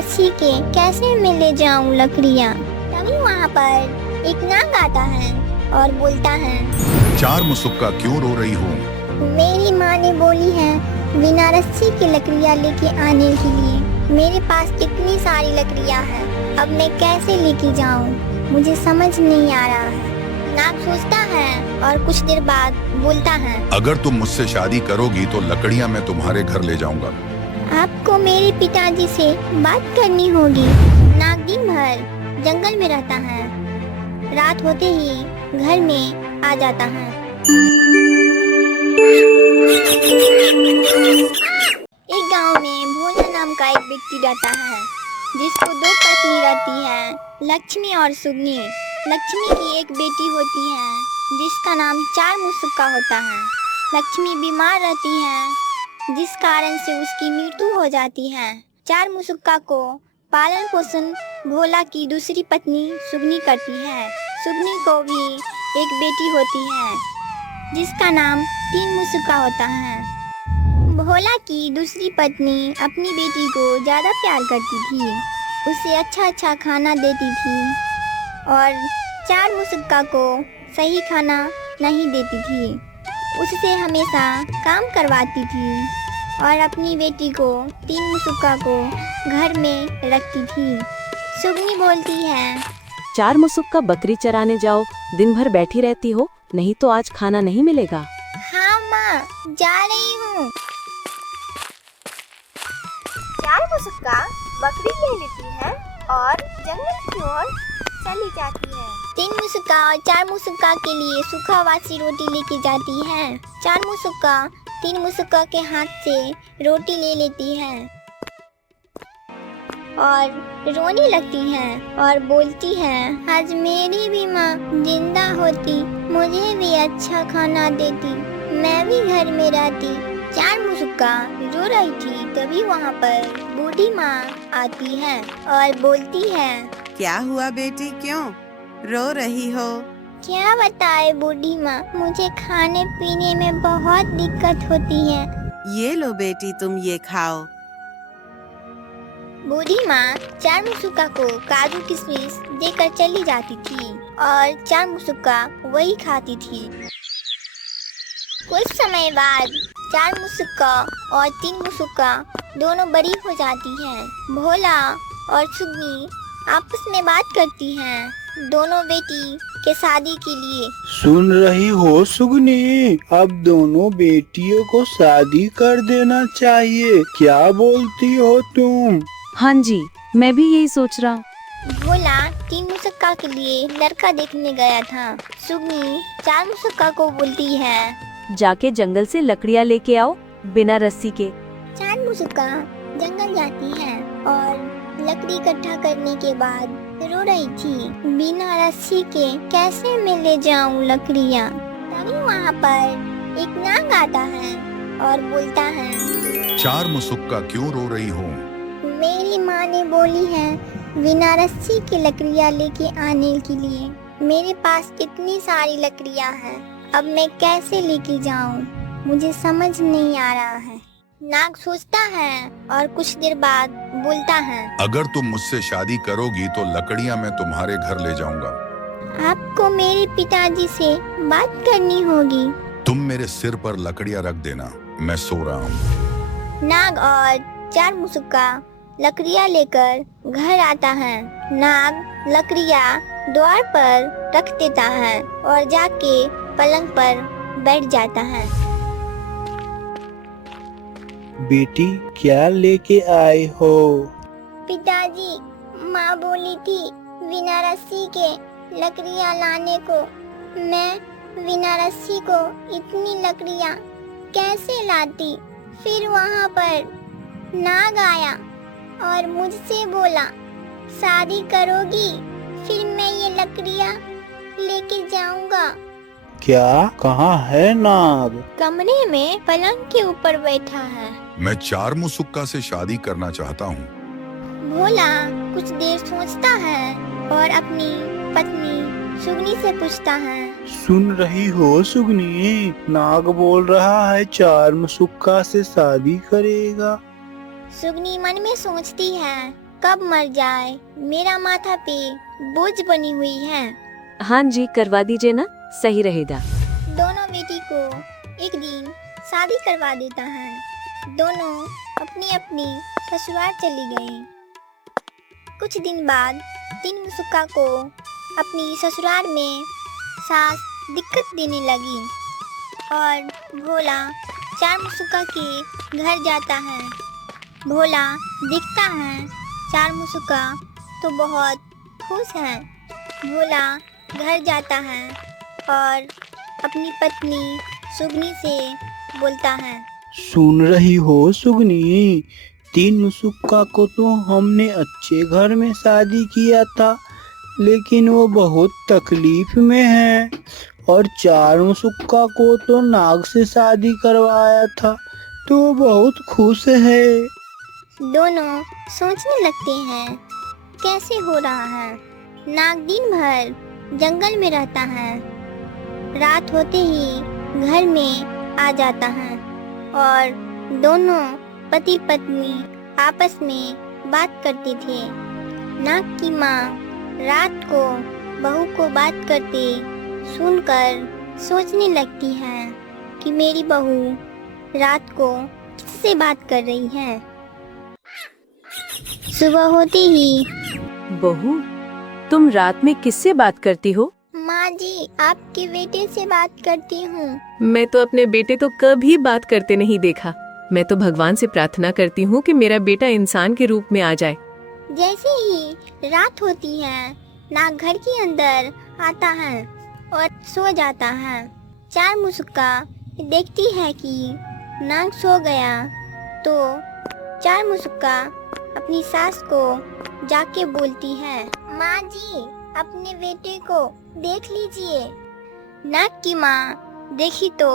रस्सी के कैसे मैं ले जाऊं लकड़ियां। तभी वहाँ पर एक नाग आता है और बोलता है, चार मुसुक्का क्यों रो रही हो? मेरी माँ ने बोली है बिना रस्सी की लकड़ियाँ लेके आने के लिए। मेरे पास इतनी सारी लकड़ियाँ हैं, अब मैं कैसे लेके जाऊं, मुझे समझ नहीं आ रहा है। नाग सोचता है और कुछ देर बाद बोलता है, अगर तुम मुझसे शादी करोगी तो लकड़ियाँ मैं तुम्हारे घर ले जाऊंगा। आपको मेरे पिताजी से बात करनी होगी। नाग दिन भर जंगल में रहता है, रात होते ही घर में आ जाता है। एक गांव में भोला नाम का एक व्यक्ति रहता है, जिसको दो पत्नी रहती है, लक्ष्मी और सुगनी। लक्ष्मी की एक बेटी होती है जिसका नाम चार मुसुक्का होता है। लक्ष्मी बीमार रहती है जिस कारण से उसकी मृत्यु हो जाती है। चार मुसुक्का को पालन पोषण भोला की दूसरी पत्नी सुगनी करती है। सुगनी को भी एक बेटी होती है जिसका नाम तीन मुसुक्का होता है। भोला की दूसरी पत्नी अपनी बेटी को ज़्यादा प्यार करती थी, उसे अच्छा अच्छा खाना देती थी और चार मुसुक्का को सही खाना नहीं देती थी। उससे हमेशा काम करवाती थी और अपनी बेटी को तीन मुसुक्का को घर में रखती थी। सुगनी बोलती है, चार मुसुक्का बकरी चराने जाओ, दिन भर बैठी रहती हो, नहीं तो आज खाना नहीं मिलेगा। हाँ माँ, जा रही हूँ। चार मुसुक्का बकरी ले लेती है और जंगल की ओर चली जाती है। तीन मुसुक्का और चार मुसुक्का के लिए सूखा वासी रोटी लेके जाती है। चार मुसुक्का तीन मुसुक्का के हाथ से रोटी ले लेती है और रोने लगती है और बोलती है, आज मेरी भी माँ जिंदा होती, मुझे भी अच्छा खाना देती, मैं भी घर में रहती। चार मुसुक्का रो रही थी, तभी वहाँ पर बूढ़ी माँ आती है और बोलती है, क्या हुआ बेटी, क्यों रो रही हो? क्या बताए बूढ़ी माँ, मुझे खाने पीने में बहुत दिक्कत होती है। ये लो बेटी, तुम ये खाओ। बूढ़ी माँ चार मुसुक्का को काजू किशमिश देकर चली जाती थी और चार मुसुक्का वही खाती थी। कुछ समय बाद चार मुसुक्का और तीन मुसुक्का दोनों बड़ी हो जाती हैं। भोला और सुगनी आपस में बात करती हैं, दोनों बेटी के शादी के लिए। सुन रही हो सुगनी, अब दोनों बेटियों को शादी कर देना चाहिए, क्या बोलती हो तुम? हाँ जी, मैं भी यही सोच रहा। भोला तीन मुसुक्का के लिए लड़का देखने गया था। सुगनी चार मुसुक्का को बोलती है, जाके जंगल से लकड़ियाँ लेके आओ बिना रस्सी के। चार मुसुक्का जंगल जाती है और लकड़ी इकट्ठा करने के बाद रो रही थी, बिना रस्सी के कैसे मैं ले जाऊं लकड़ियाँ। तभी वहाँ पर एक नाग आता है और बोलता है, चार मुसुक्का क्यों रो रही हो? मेरी माँ ने बोली है बिना रस्सी की लकड़ियाँ लेके आने के लिए। मेरे पास इतनी सारी लकड़ियाँ हैं, अब मैं कैसे लेके जाऊं, मुझे समझ नहीं आ रहा है। नाग सोचता है और कुछ देर बाद बोलता है, अगर तुम मुझसे शादी करोगी तो लकड़ियाँ मैं तुम्हारे घर ले जाऊंगा। आपको मेरे पिताजी से बात करनी होगी। तुम मेरे सिर पर लकड़ियाँ रख देना, मैं सो रहा हूँ। नाग और चार मुसुक्का लकड़ियाँ लेकर घर आता है। नाग लकड़ियाँ द्वार पर रख देता है और जाके पलंग पर बैठ जाता है। बेटी क्या लेके आए हो? पिताजी, माँ बोली थी बिना रस्सी के लकड़ियाँ लाने को। मैं बिना रस्सी को इतनी लकड़ियाँ कैसे लाती। फिर वहाँ पर नाग आया और मुझसे बोला, शादी करोगी, फिर मैं ये लकड़ियाँ लेके जाऊंगा। क्या कहाँ है नाग? कमरे में पलंग के ऊपर बैठा है। मैं चार मुसुक्का से शादी करना चाहता हूँ। भोला कुछ देर सोचता है और अपनी पत्नी सुगनी से पूछता है, सुन रही हो सुगनी, नाग बोल रहा है चार मुसुक्का से शादी करेगा। सुगनी मन में सोचती है कब मर जाए, मेरा माथा पे बोझ बनी हुई है। हाँ जी, करवा दीजिए ना, सही रहेगा। दोनों बेटी को एक दिन शादी करवा देता है। दोनों अपनी अपनी ससुराल चली गई। कुछ दिन बाद तीन मुसुक्का को अपनी ससुराल में सास दिक्कत देने लगी और भोला चार मुसुक्का के घर जाता है। भोला देखता है चार मुसुक्का तो बहुत खुश है। भोला घर जाता है और अपनी पत्नी सुगनी से बोलता है। सुन रही हो सुगनी, तीन मुसुक्का को तो हमने अच्छे घर में शादी किया था, लेकिन वो बहुत तकलीफ में है। और चार मुसुक्का को तो नाग से शादी करवाया था, तो वो बहुत खुश है। दोनों सोचने लगते हैं कैसे हो रहा है। नाग दिन भर जंगल में रहता है, रात होते ही घर में आ जाता है और दोनों पति पत्नी आपस में बात करते थे। नाग की माँ रात को बहू को बात करते सुनकर सोचने लगती है कि मेरी बहू रात को किससे बात कर रही है। सुबह होते ही, बहू, तुम रात में किससे बात करती हो? माँ जी, आपके बेटे से बात करती हूँ। मैं तो अपने बेटे तो कभी बात करते नहीं देखा। मैं तो भगवान से प्रार्थना करती हूँ कि मेरा बेटा इंसान के रूप में आ जाए। जैसे ही रात होती है, नाग घर के अंदर आता है और सो जाता है। चार मुसुक्का देखती है कि नाग सो गया, तो चार मुसुक्का अपनी सास को जाके बोलती है, माँ जी, अपने बेटे को देख लीजिए। नाग की माँ देखी तो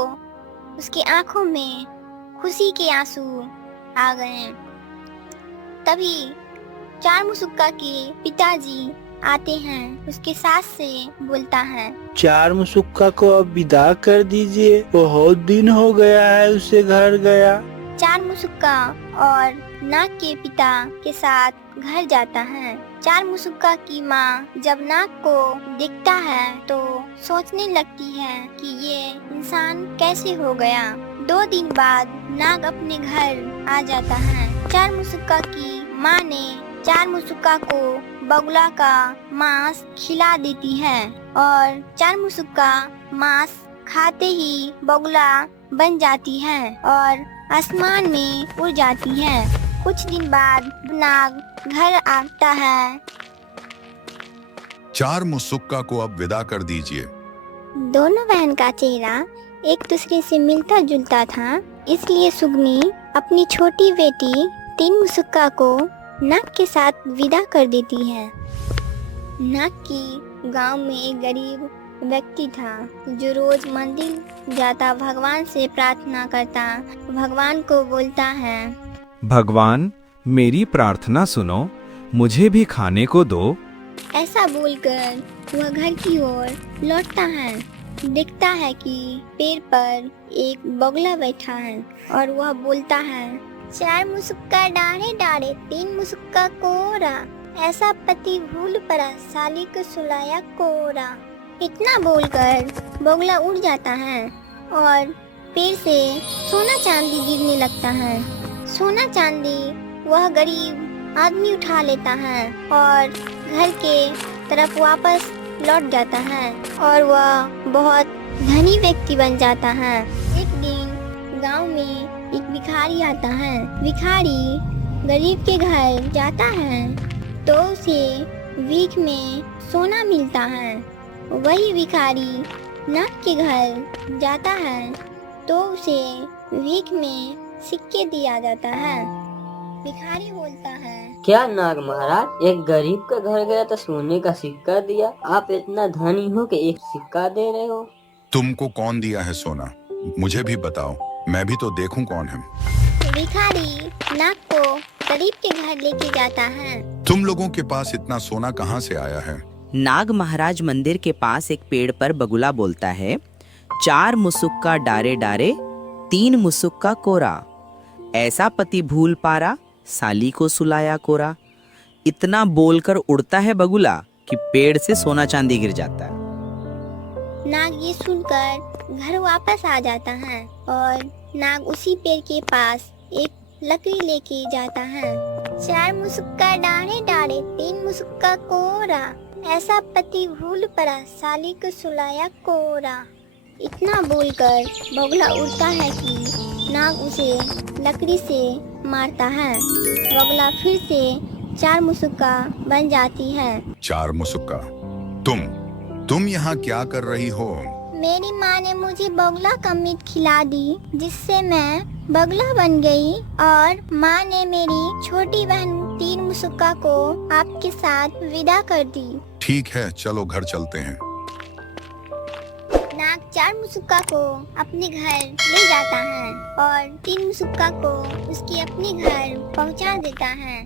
उसकी आंखों में खुशी के आंसू आ गए। तभी चार मुसुक्का के पिताजी आते हैं, उसके सास से बोलता है, चार मुसुक्का को अब विदा कर दीजिए, बहुत दिन हो गया है उसे घर गया। चार मुसुक्का और नाग के पिता के साथ घर जाता है। चार मुसुक्का की माँ जब नाग को देखता है तो सोचने लगती है कि ये इंसान कैसे हो गया। 2 दिन बाद नाग अपने घर आ जाता है। चार मुसुक्का की माँ ने चार मुसुक्का को बगुला का मांस खिला देती है और चार मुसुक्का मांस खाते ही बगुला बन जाती है और आसमान में उड़ जाती है। कुछ दिन बाद नाग घर आता है। चार मुसुक्का को अब विदा कर दीजिए। दोनों बहन का चेहरा एक दूसरे से मिलता जुलता था, इसलिए सुगनी अपनी छोटी बेटी तीन मुसुक्का को नाग के साथ विदा कर देती है। नाग की गांव में एक गरीब व्यक्ति था जो रोज मंदिर जाता, भगवान से प्रार्थना करता, भगवान को बोलता है, भगवान, मेरी प्रार्थना सुनो, मुझे भी खाने को दो। ऐसा बोलकर वह घर की ओर लौटता है। देखता है कि पेड़ पर एक बगुला बैठा है और वह बोलता है, चार मुसुक्का डाढ़े डाढ़े, तीन मुसुक्का कोरा, ऐसा पति भूल पड़ा, साली को सुलाया कोरा। इतना बोलकर बगुला उड़ जाता है और पेड़ से सोना चांदी गिरने लगता है। सोना चांदी वह गरीब आदमी उठा लेता है और घर के तरफ वापस लौट जाता है और वह बहुत धनी व्यक्ति बन जाता है। एक दिन गांव में एक भिखारी आता है। भिखारी गरीब के घर जाता है तो उसे भीख में सोना मिलता है। वही भिखारी नाग के घर जाता है तो उसे भीख में सिक्के दिया जाता है। भिखारी बोलता है, क्या नाग महाराज, एक गरीब का घर गया तो सोने का सिक्का दिया, आप इतना धनी हो कि एक सिक्का दे रहे हो। तुमको कौन दिया है सोना, मुझे भी बताओ, मैं भी तो देखूं कौन है। भिखारी नाग को गरीब के घर लेके जाता है। तुम लोगों के पास इतना सोना कहाँ से आया है? नाग महाराज मंदिर के पास एक पेड़ पर बगुला बोलता है, चार मुसुक्का डारे डारे, तीन मुसुक्का कोरा, ऐसा पति भूल पारा, साली को सुलाया कोरा। इतना बोलकर उड़ता है बगुला कि पेड़ से सोना चांदी गिर जाता है। नाग ये सुनकर घर वापस आ जाता है और नाग उसी पेड़ के पास एक लकड़ी लेके जाता है। 4 मुसुक्का डारे डारे 3 मुसुक्का कोरा, ऐसा पति भूल पड़ा साली को सुलाया कोरा। इतना बोलकर बगुला उड़ता है कि नाग उसे लकड़ी से मारता है। बगुला फिर से 4 मुसुक्का बन जाती है। 4 मुसुक्का। तुम यहाँ क्या कर रही हो? मेरी माँ ने मुझे बगुला का मीट खिला दी, जिससे मैं बगुला बन गई और माँ ने मेरी छोटी बहन 3 मुसुक्का को आपके साथ विदा कर दी। ठीक है, चलो घर चलते हैं। नाग 4 मुसुक्का को अपने घर ले जाता है और 3 मुसुक्का को उसके अपने घर पहुंचा देता है।